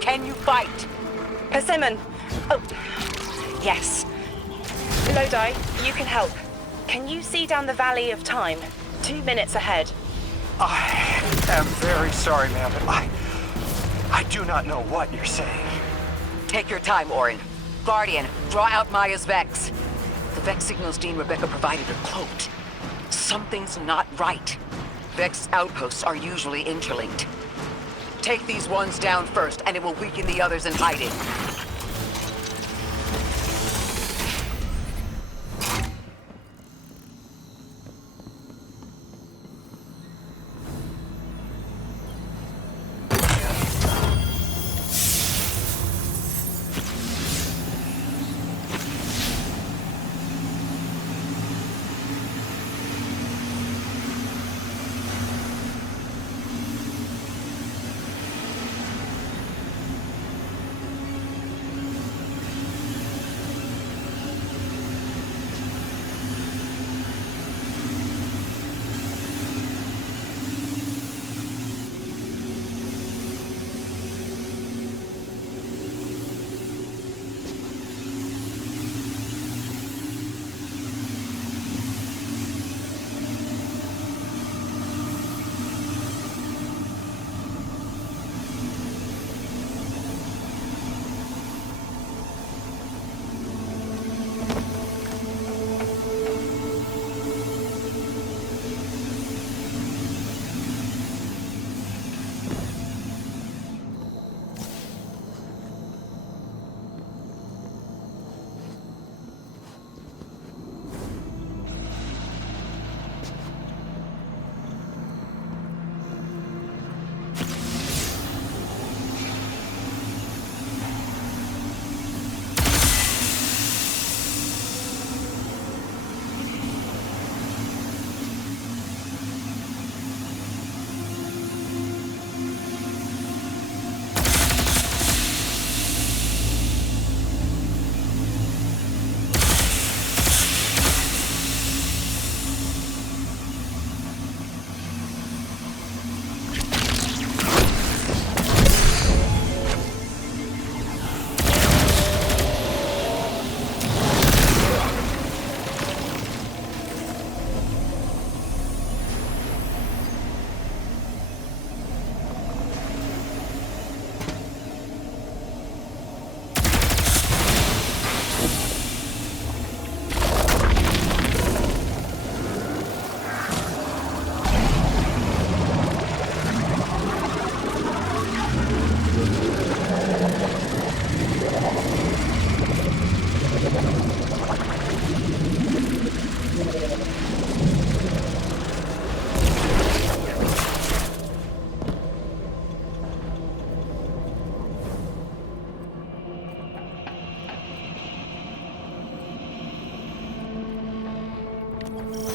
Can you fight? Persimmon! Oh, yes. Lodi, you can help. Can you see down the Valley of Time? 2 minutes ahead. I am very sorry, ma'am, but I do not know what you're saying. Take your time, Orin. Guardian, draw out Maya's Vex. The Vex signals Dean Rebecca provided are cloaked. Something's not right. Vex outposts are usually interlinked. Take these ones down first, and it will weaken the others in hiding.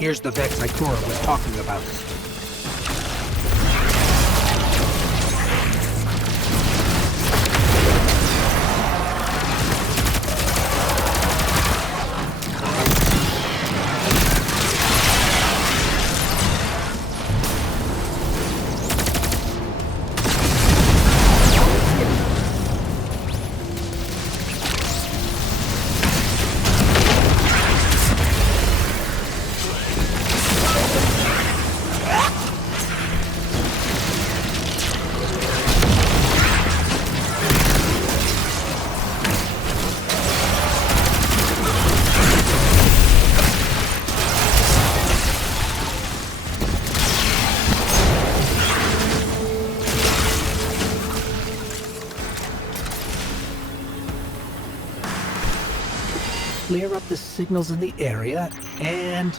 Here's the Vex Ikora was talking about. Clear up the signals in the area, and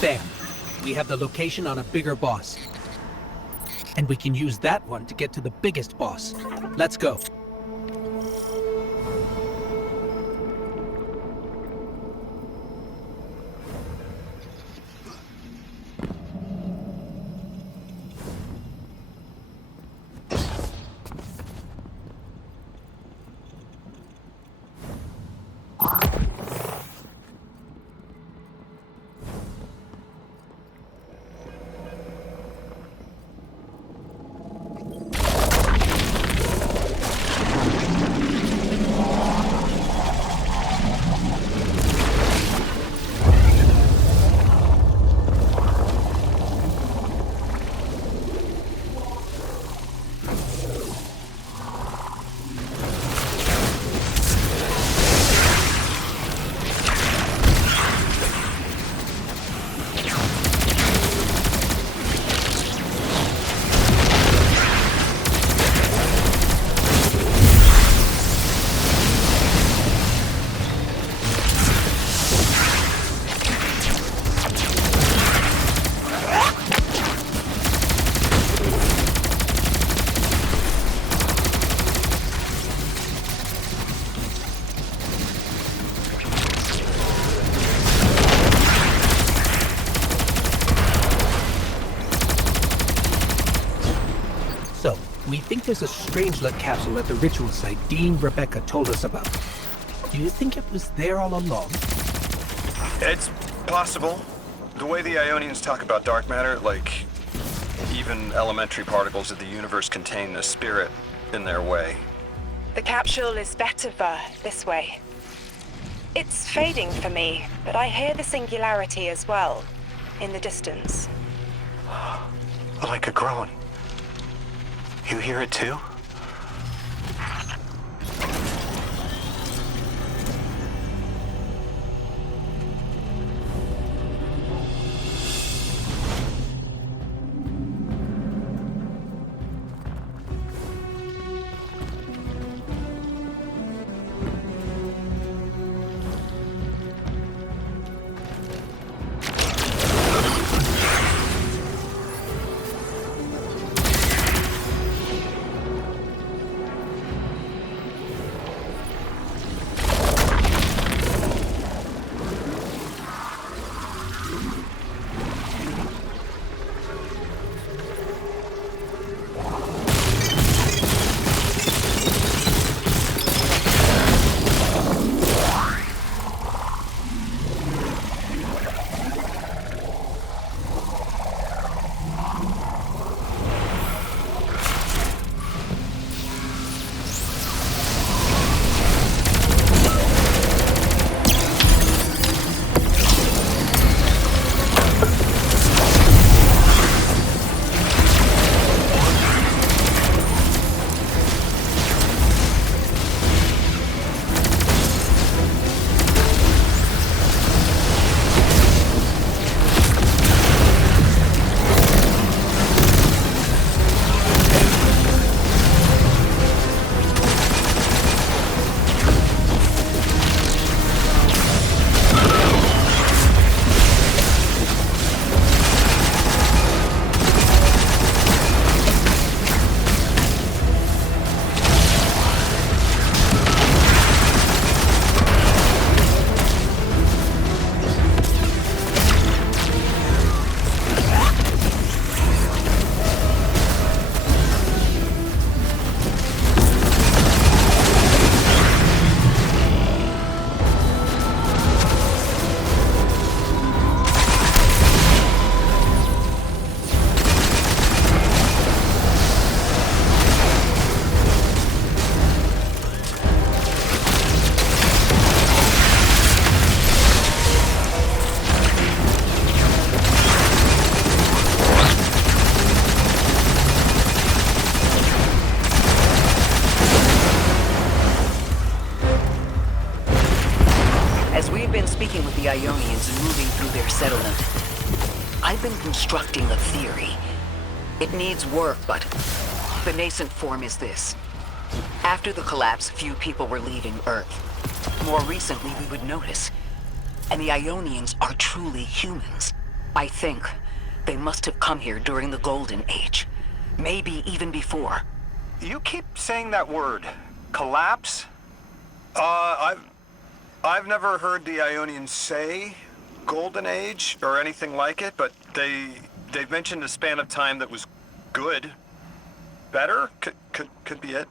bam! We have the location on a bigger boss. And we can use that one to get to the biggest boss. Let's go. there's a Strangelet capsule at the ritual site Dean Rebecca told us about. Do you think it was there all along? It's possible. The way the Ionians talk about dark matter, like even elementary particles of the universe contain a spirit in their way. The capsule is better for this way. It's fading for me, but I hear the singularity as well, in the distance. Like a groan. You hear it too? Speaking with the Ionians and moving through their settlement, I've been constructing a theory. It needs work, but the nascent form is this. After the collapse, few people were leaving Earth. More recently, we would notice. And the Ionians are truly humans. I think they must have come here during the Golden Age. Maybe even before. You keep saying that word. Collapse? I've never heard the Ionians say Golden Age or anything like it, but they've mentioned a span of time that was good. Better? Could be it.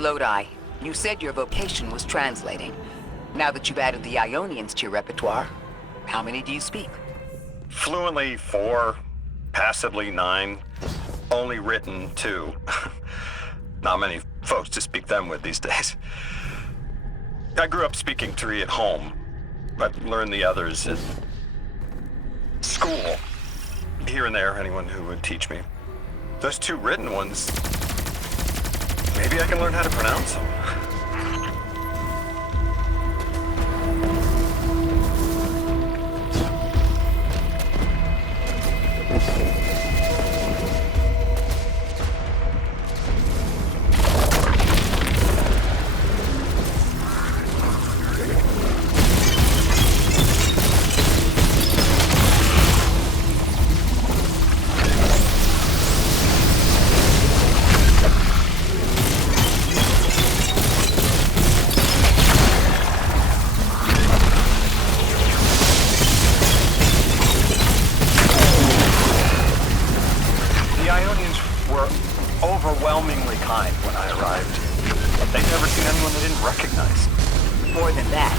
Lodi, you said your vocation was translating. Now that you've added the Ionians to your repertoire, how many do you speak? Fluently 4, passively 9, only written 2. Not many folks to speak them with these days. I grew up speaking 3 at home. I've learned the others at school. Here and there, anyone who would teach me. Those 2 written ones, maybe I can learn how to pronounce them. Overwhelmingly kind when I arrived. They'd never seen anyone they didn't recognize. More than that,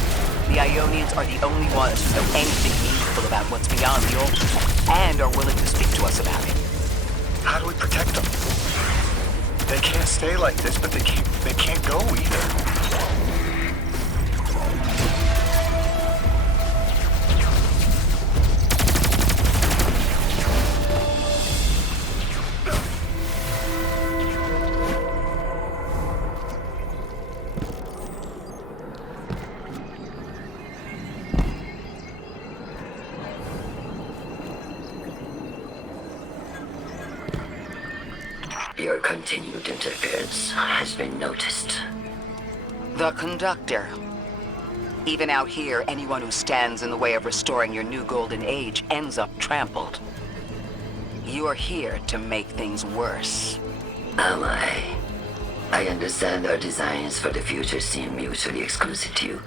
the Ionians are the only ones who know anything meaningful about what's beyond the altar, and are willing to speak to us about it. How do we protect them? They can't stay like this, but they can't go either. Your continued interference has been noticed. The conductor. Even out here, anyone who stands in the way of restoring your new golden age ends up trampled. You're here to make things worse. Am I? I understand our designs for the future seem mutually exclusive to you.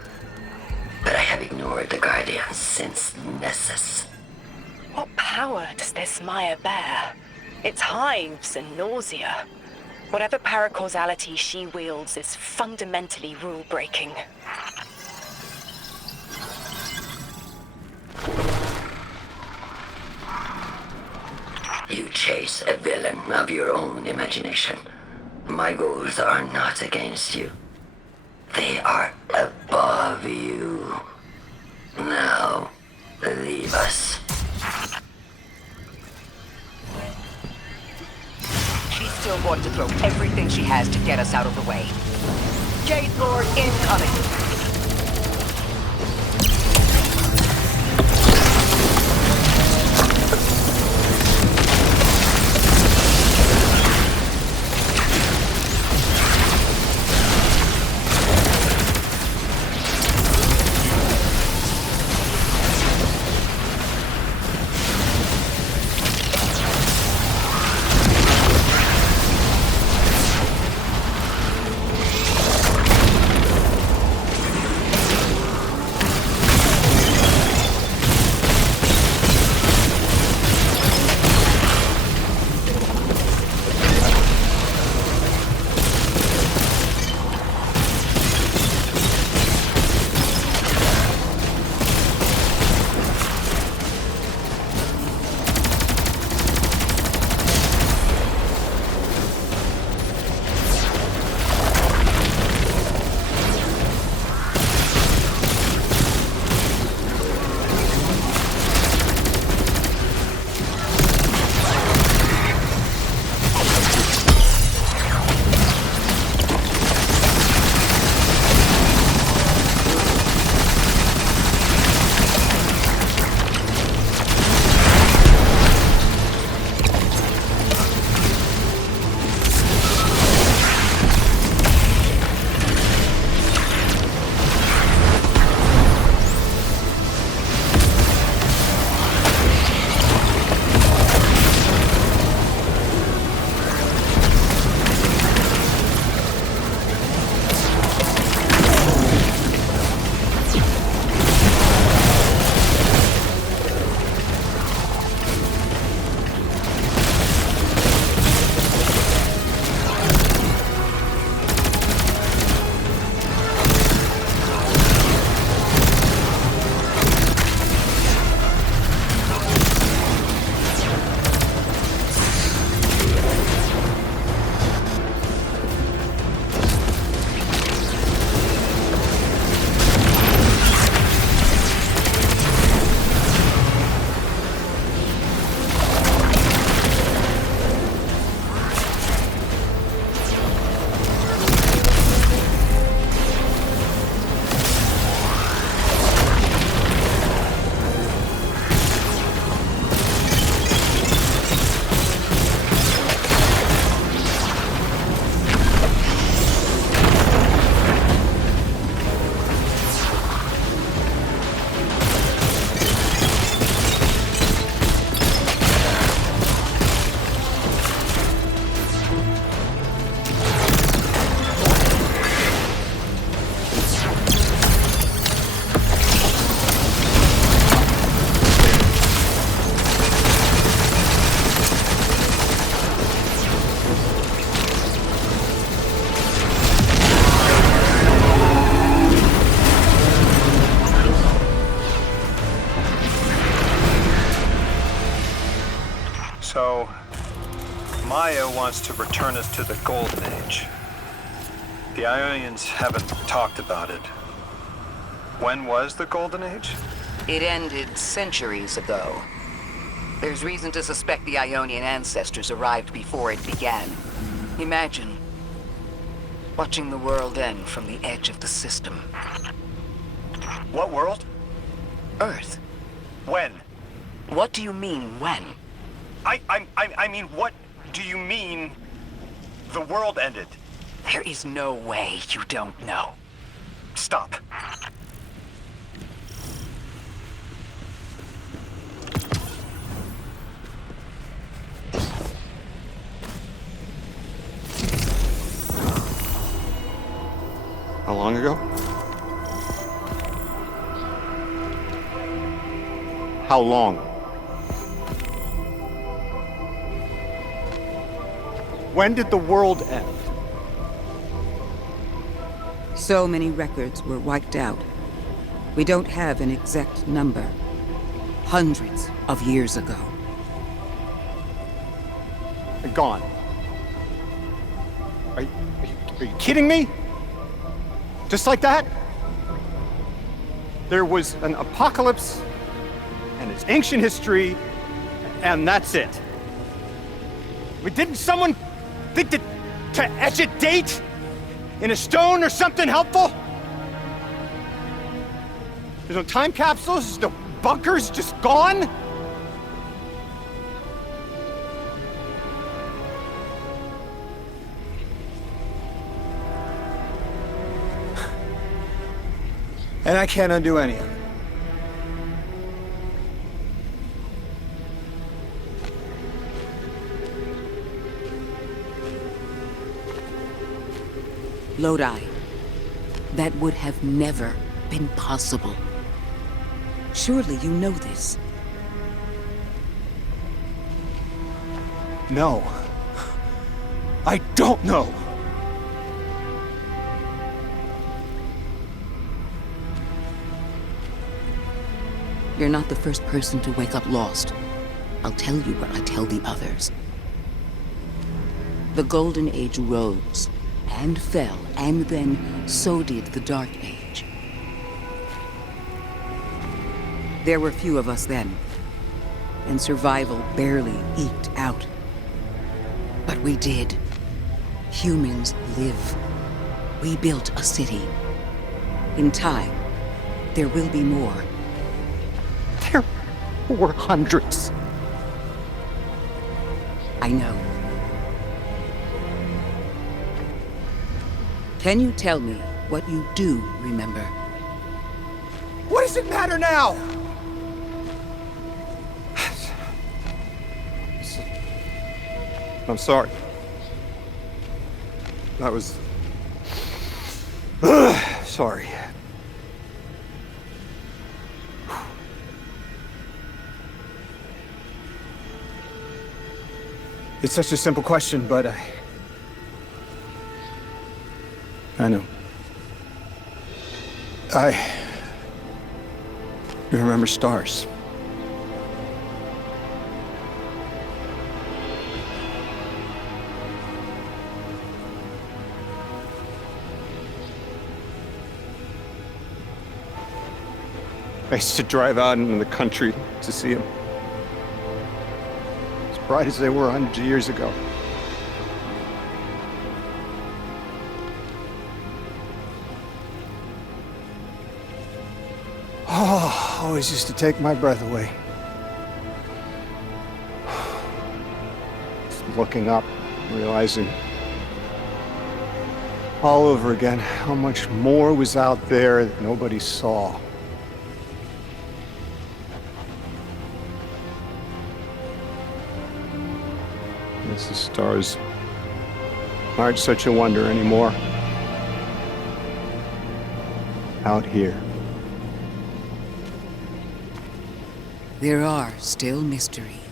But I have ignored the Guardians since Nessus. What power does this Maya bear? It's hives and nausea. Whatever paracausality she wields is fundamentally rule-breaking. You chase a villain of your own imagination. My goals are not against you. They are above you. Now, leave us. She's still going to throw everything she has to get us out of the way. Jade Lord incoming! Maya wants to return us to the Golden Age. The Ionians haven't talked about it. When was the Golden Age? It ended centuries ago. There's reason to suspect the Ionian ancestors arrived before it began. Imagine watching the world end from the edge of the system. What world? Earth. When? What do you mean, when? I mean, what do you mean the world ended? There is no way you don't know. Stop. How long ago? How long? When did the world end? So many records were wiped out. We don't have an exact number. Hundreds of years ago. They're gone. Are you kidding me? Just like that? There was an apocalypse, and it's ancient history, and that's it. Didn't someone think to etch a date in a stone or something helpful? There's no time capsules, there's no bunkers, just gone? And I can't undo any of it. Lodi. That would have never been possible. Surely you know this. No. I don't know. You're not the first person to wake up lost. I'll tell you what I tell the others. The Golden Age rose and fell, and then so did the Dark Age. There were few of us then, and survival barely eked out. But we did. Humans live. We built a city. In time, there will be more. There were hundreds. I know. Can you tell me what you do remember? What does it matter now? I'm sorry. That was... sorry. It's such a simple question, but I know. You remember stars. I used to drive out into the country to see them. As bright as they were hundreds of years ago. Oh, always used to take my breath away. Just looking up, realizing all over again how much more was out there that nobody saw. Guess the stars aren't such a wonder anymore. Out here. There are still mysteries.